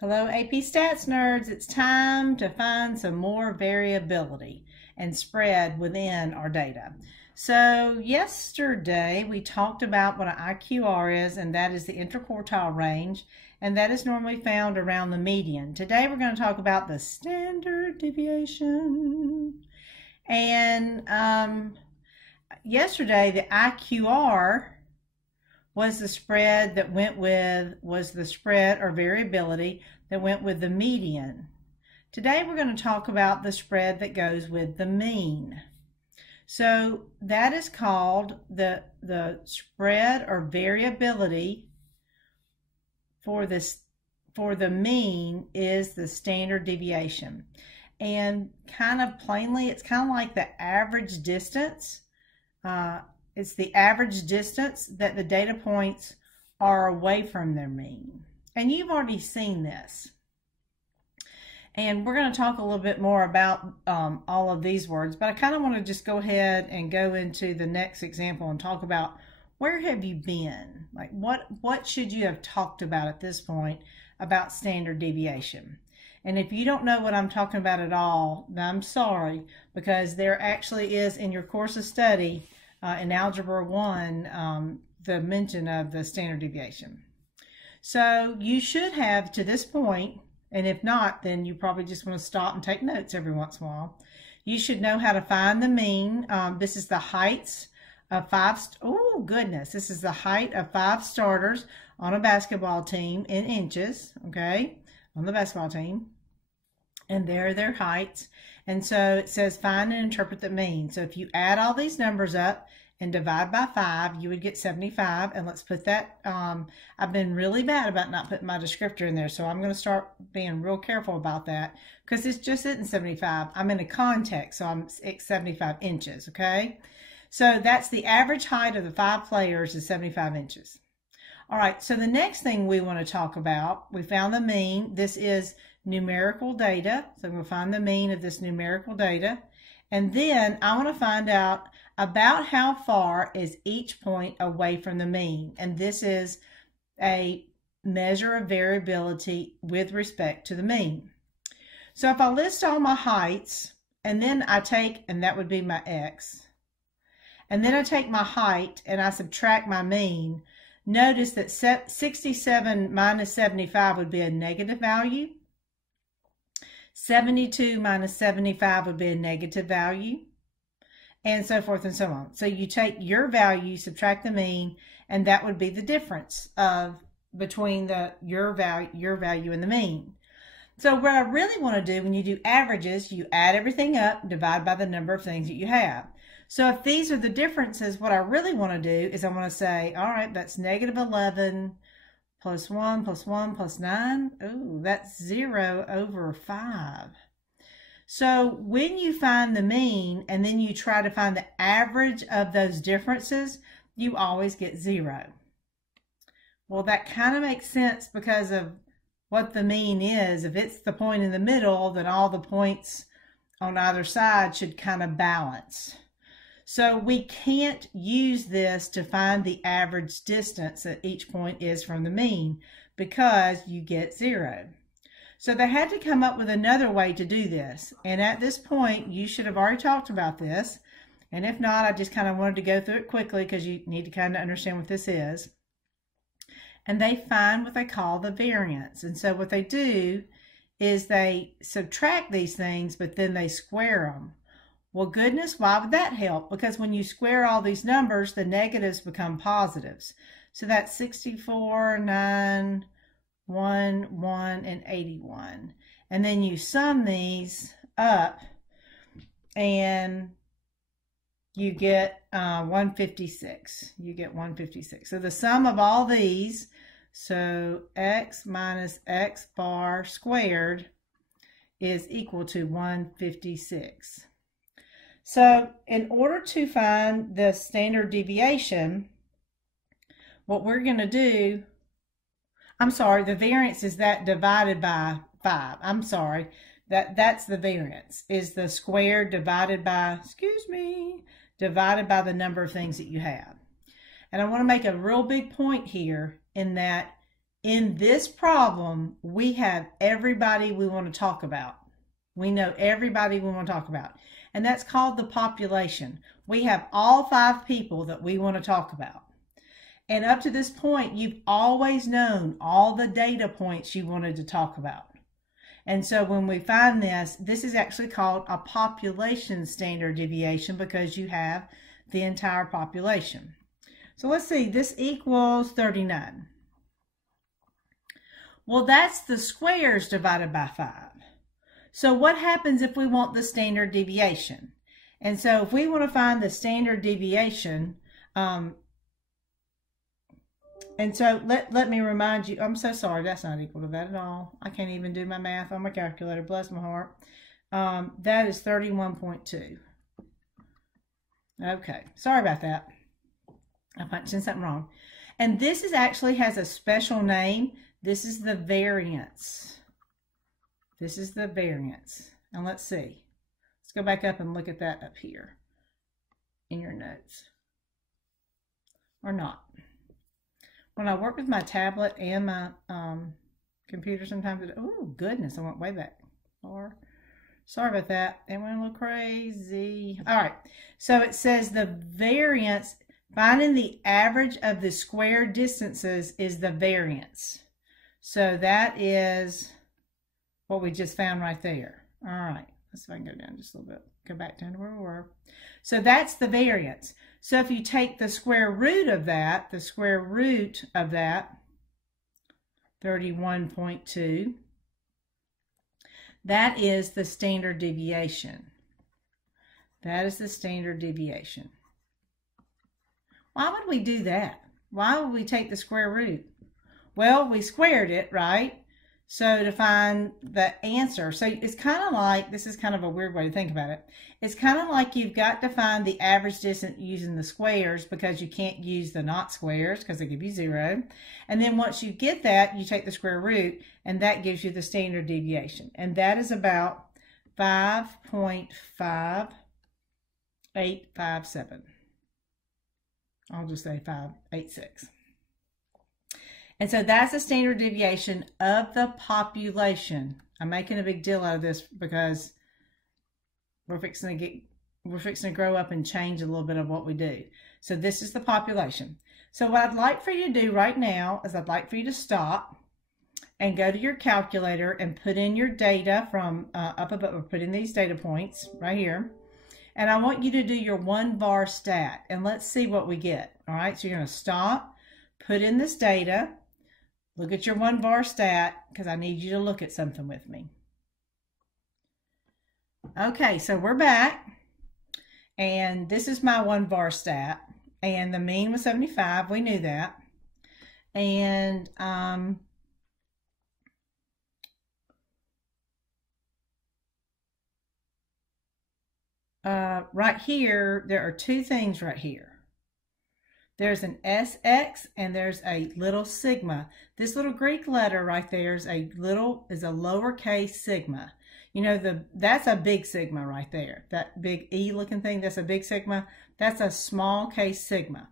Hello AP Stats nerds, it's time to find some more variability and spread within our data. So yesterday we talked about what an IQR is, and that is the interquartile range, and that is normally found around the median. Today we're going to talk about the standard deviation. And yesterday the IQR was the spread that went with, was the spread or variability that went with the median. Today we're going to talk about the spread that goes with the mean. So that is called the spread or variability for the mean is the standard deviation. And kind of plainly, it's kind of like the average distance. It's the average distance that the data points are away from their mean. And you've already seen this. And we're going to talk a little bit more about all of these words, but I kind of want to just go ahead and go into the next example and talk about where have you been? Like what should you have talked about at this point about standard deviation? And if you don't know what I'm talking about at all, I'm sorry, because there actually is in your course of study in Algebra 1, the mention of the standard deviation. So you should have to this point, and if not, then you probably just want to stop and take notes every once in a while. You should know how to find the mean. This is the heights of this is the height of 5 starters on a basketball team in inches, okay, on the basketball team. And there are their heights. And so it says find and interpret the mean. So if you add all these numbers up and divide by 5, you would get 75. And let's put that, I've been really bad about not putting my descriptor in there. So I'm going to start being real careful about that because it's just isn't 75. I'm in a context, so it's 75 inches, okay? So that's the average height of the 5 players is 75 inches. All right, so the next thing we want to talk about, we found the mean. This is numerical data. So I'm going to find the mean of this numerical data. And then I want to find out about how far is each point away from the mean. And this is a measure of variability with respect to the mean. So if I list all my heights, and then I take, and that would be my x, and then I take my height and I subtract my mean, notice that 67 minus 75 would be a negative value. 72 minus 75 would be a negative value, and so forth and so on. So you take your value, subtract the mean, and that would be the difference between your value and the mean. So what I really want to do when you do averages, you add everything up, divide by the number of things that you have. So if these are the differences, what I really want to do is I want to say, all right, that's negative 11 plus 1 plus 1 plus 9. Ooh, that's 0 over 5. So when you find the mean and then you try to find the average of those differences, you always get 0. Well, that kind of makes sense because of what the mean is. If it's the point in the middle, then all the points on either side should kind of balance. So we can't use this to find the average distance that each point is from the mean because you get 0. So they had to come up with another way to do this. And at this point, you should have already talked about this. And if not, I just kind of wanted to go through it quickly because you need to kind of understand what this is. And they find what they call the variance. And so what they do is they subtract these things, but then they square them. Well, goodness, why would that help? Because when you square all these numbers, the negatives become positives. So that's 64, 9, 1, 1, and 81. And then you sum these up, and you get 156. You get 156. So the sum of all these, so x minus x bar squared is equal to 156. So in order to find the standard deviation, what we're going to do, I'm sorry, the variance is that divided by 5. I'm sorry, that's the variance, is the square divided by, divided by the number of things that you have. And I want to make a real big point here in that In this problem, we have everybody we want to talk about. We know everybody we want to talk about. And that's called the population. We have all 5 people that we want to talk about. And up to this point, you've always known all the data points you wanted to talk about. And so when we find this, this is actually called a population standard deviation because you have the entire population. So let's see, this equals 39. Well, that's the squares divided by 5. So what happens if we want the standard deviation? And so if we want to find the standard deviation, and so let me remind you, I'm so sorry, that's not equal to that at all. I can't even do my math on my calculator, bless my heart. That is 31.2. Okay, sorry about that. I punched in something wrong. And this is actually has a special name. This is the variance. This is the variance. And let's see. Let's go back up and look at that up here in your notes. Or not. When I work with my tablet and my computer sometimes, oh goodness, I went way back. Or, sorry about that. It went a little crazy. All right. So it says the variance, finding the average of the square distances is the variance. So that is what we just found right there. All right. Let's see if I can go down just a little bit. Go back down to where we were. So that's the variance. So if you take the square root of that, 31.2, that is the standard deviation. That is the standard deviation. Why would we do that? Why would we take the square root? Well, we squared it, right? So to find the answer, so it's kind of like, this is kind of a weird way to think about it. It's kind of like you've got to find the average distance using the squares because you can't use the not squares because they give you 0. And then once you get that, you take the square root and that gives you the standard deviation. And that is about 5.5857. I'll just say 586. And so that's the standard deviation of the population. I'm making a big deal out of this because we're fixing to grow up and change a little bit of what we do. So this is the population. So what I'd like for you to do right now is I'd like for you to stop and go to your calculator and put in your data from up above, or put in these data points right here. And I want you to do your 1 var stat and let's see what we get. All right, so you're going to stop, put in this data. Look at your 1 var stat because I need you to look at something with me. Okay, so we're back. And this is my 1 var stat. And the mean was 75. We knew that. And right here, there are 2 things right here. There's an SX and there's a little sigma. This little Greek letter right there is a lowercase sigma. You know, that's a big sigma right there. That big E looking thing, that's a big sigma. That's a small case sigma.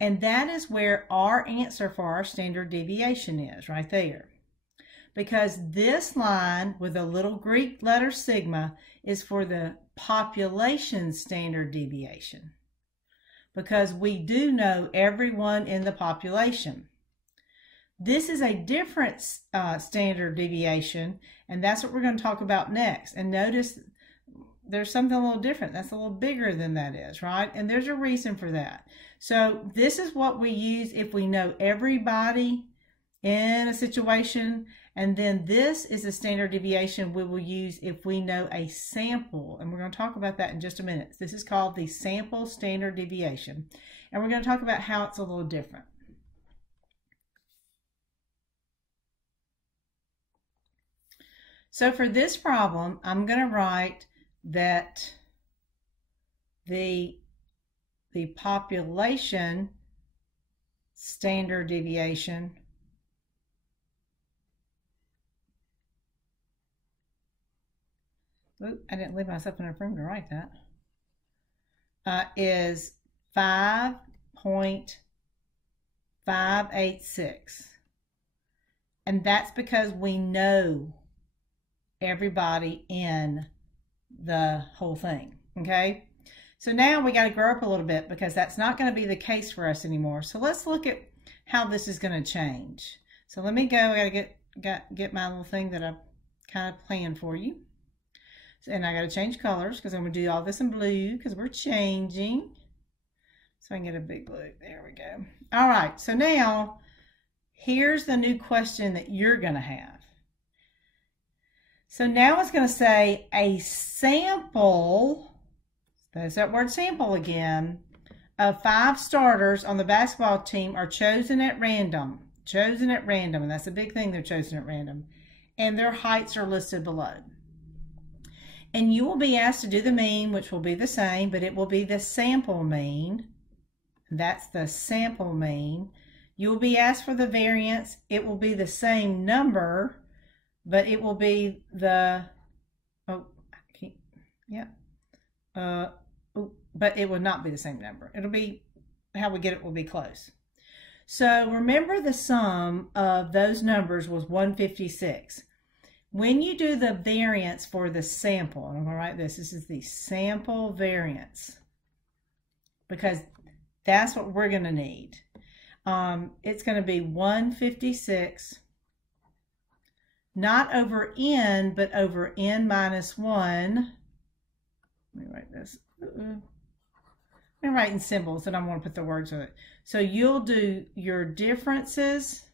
And that is where our answer for our standard deviation is, right there. Because this line with a little Greek letter sigma is for the population standard deviation. Because we do know everyone in the population. This is a different standard deviation, and that's what we're going to talk about next. And notice there's something a little different. That's a little bigger than that is, right? And there's a reason for that. So this is what we use if we know everybody in a situation, and then this is a standard deviation we will use if we know a sample, and we're going to talk about that in just a minute. This is called the sample standard deviation, and we're going to talk about how it's a little different. So for this problem, I'm going to write that the population standard deviation I didn't leave myself enough room to write that. Is 5.586. And that's because we know everybody in the whole thing, okay? So now we got to grow up a little bit because that's not going to be the case for us anymore. So let's look at how this is going to change. So let me go. I got to get my little thing that I kind of planned for you. And I got to change colors because I'm going to do all this in blue because we're changing. So I can get a big blue. There we go. All right. So now here's the new question that you're going to have. So now it's going to say a sample, there's that word sample again, of 5 starters on the basketball team are chosen at random. Chosen at random, and that's a big thing, they're chosen at random. And their heights are listed below. And you will be asked to do the mean, which will be the same, but it will be the sample mean. That's the sample mean. You will be asked for the variance. It will be the same number, but it will be the, but it will not be the same number. It'll be, how we get it will be close. So remember the sum of those numbers was 156. When you do the variance for the sample, and I'm going to write this is the sample variance, because that's what we're going to need. It's going to be 156, not over n, but over n minus 1. Let me write this. I'm writing symbols, and I want to put the words with it. So you'll do your differences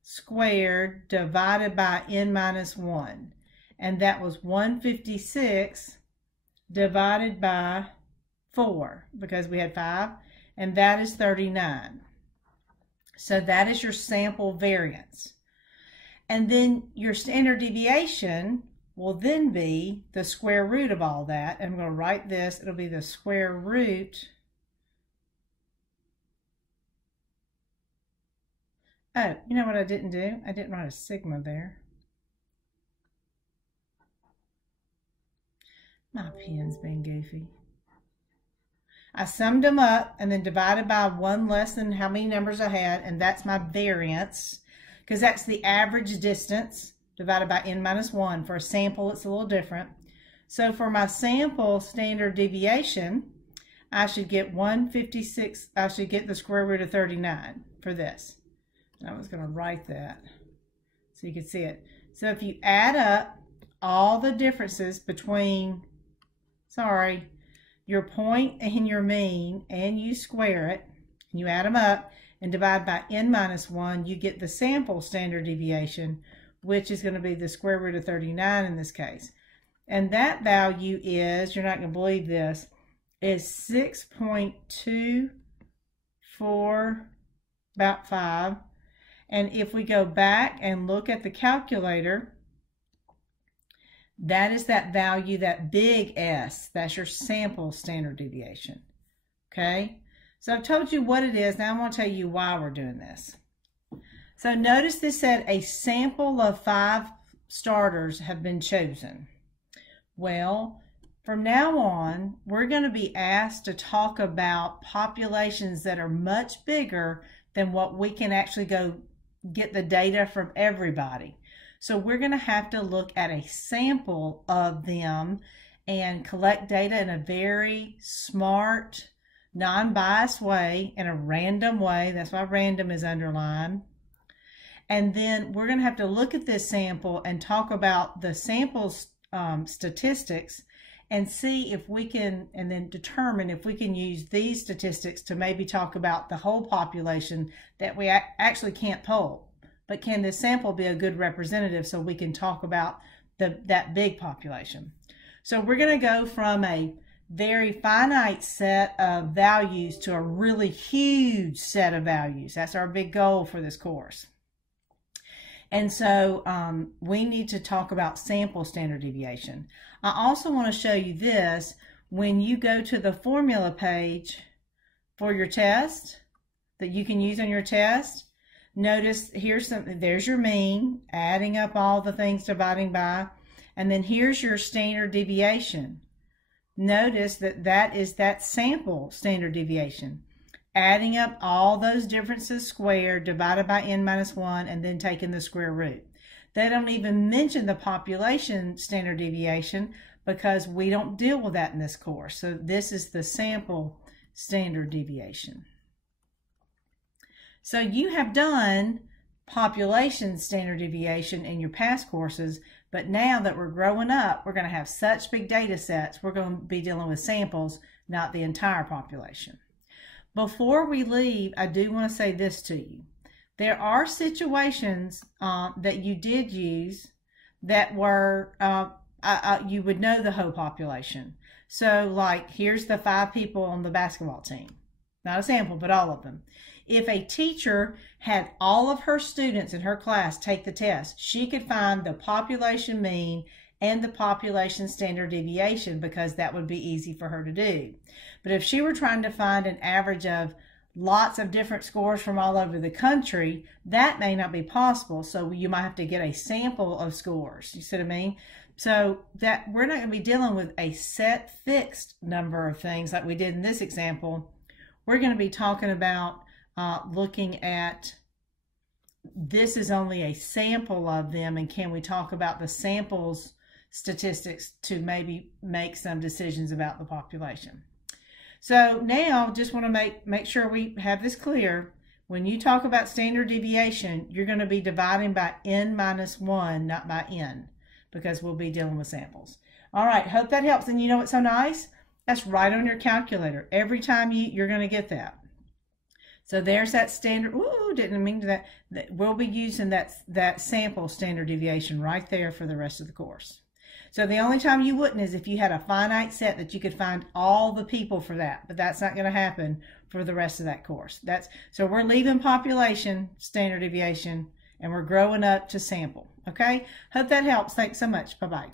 squared divided by n minus 1. And that was 156 divided by 4, because we had 5, and that is 39. So that is your sample variance. And then your standard deviation will then be the square root of all that. And I'm going to write this. It'll be the square root. Oh, you know what I didn't do? I didn't write a sigma there. My pen's being goofy. I summed them up and then divided by 1 less than how many numbers I had, and that's my variance, because that's the average distance divided by n minus 1. For a sample, it's a little different. So for my sample standard deviation, I should get 156, I should get the square root of 39 for this. And I was going to write that so you could see it. So if you add up all the differences between, your point and your mean, and you square it, and you add them up and divide by n minus 1, you get the sample standard deviation, which is going to be the square root of 39 in this case. And that value is, you're not going to believe this, is 6.24, about 5. And if we go back and look at the calculator, that is that value, that big S. That's your sample standard deviation. Okay? So I've told you what it is. Now I'm going to tell you why we're doing this. So notice this said a sample of 5 starters have been chosen. Well, from now on, we're going to be asked to talk about populations that are much bigger than what we can actually go get the data from everybody. So we're going to have to look at a sample of them and collect data in a very smart, non-biased way, in a random way. That's why random is underlined. And then we're going to have to look at this sample and talk about the sample's statistics and see if we can, and then determine if we can use these statistics to maybe talk about the whole population that we actually can't poll. But can this sample be a good representative so we can talk about that big population? So we're going to go from a very finite set of values to a really huge set of values. That's our big goal for this course. And so we need to talk about sample standard deviation. I also want to show you this. When you go to the formula page for your test that you can use on your test, notice here's something, there's your mean, adding up all the things, dividing by, and then here's your standard deviation. Notice that that is that sample standard deviation. adding up all those differences squared, divided by n minus 1, and then taking the square root. They don't even mention the population standard deviation because we don't deal with that in this course. So this is the sample standard deviation. So you have done population standard deviation in your past courses, but now that we're growing up, we're going to have such big data sets, we're going to be dealing with samples, not the entire population. Before we leave, I do want to say this to you. There are situations that you did use that were, you would know the whole population. So like, here's the 5 people on the basketball team. Not a sample, but all of them. If a teacher had all of her students in her class take the test, she could find the population mean and the population standard deviation because that would be easy for her to do. But if she were trying to find an average of lots of different scores from all over the country, that may not be possible. So you might have to get a sample of scores. You see what I mean? So that we're not going to be dealing with a set fixed number of things like we did in this example. We're going to be talking about looking at, this is only a sample of them, and can we talk about the samples statistics to maybe make some decisions about the population. So now just want to make sure we have this clear. When you talk about standard deviation, you're going to be dividing by n minus 1, not by n, because we'll be dealing with samples. All right, hope that helps. And you know what's so nice? That's right on your calculator. Every time you're going to get that. So there's that standard. Ooh, didn't mean that. We'll be using that sample standard deviation right there for the rest of the course. So the only time you wouldn't is if you had a finite set that you could find all the people for that, but that's not going to happen for the rest of that course. So we're leaving population standard deviation and we're growing up to sample. Okay? Hope that helps. Thanks so much. Bye-bye.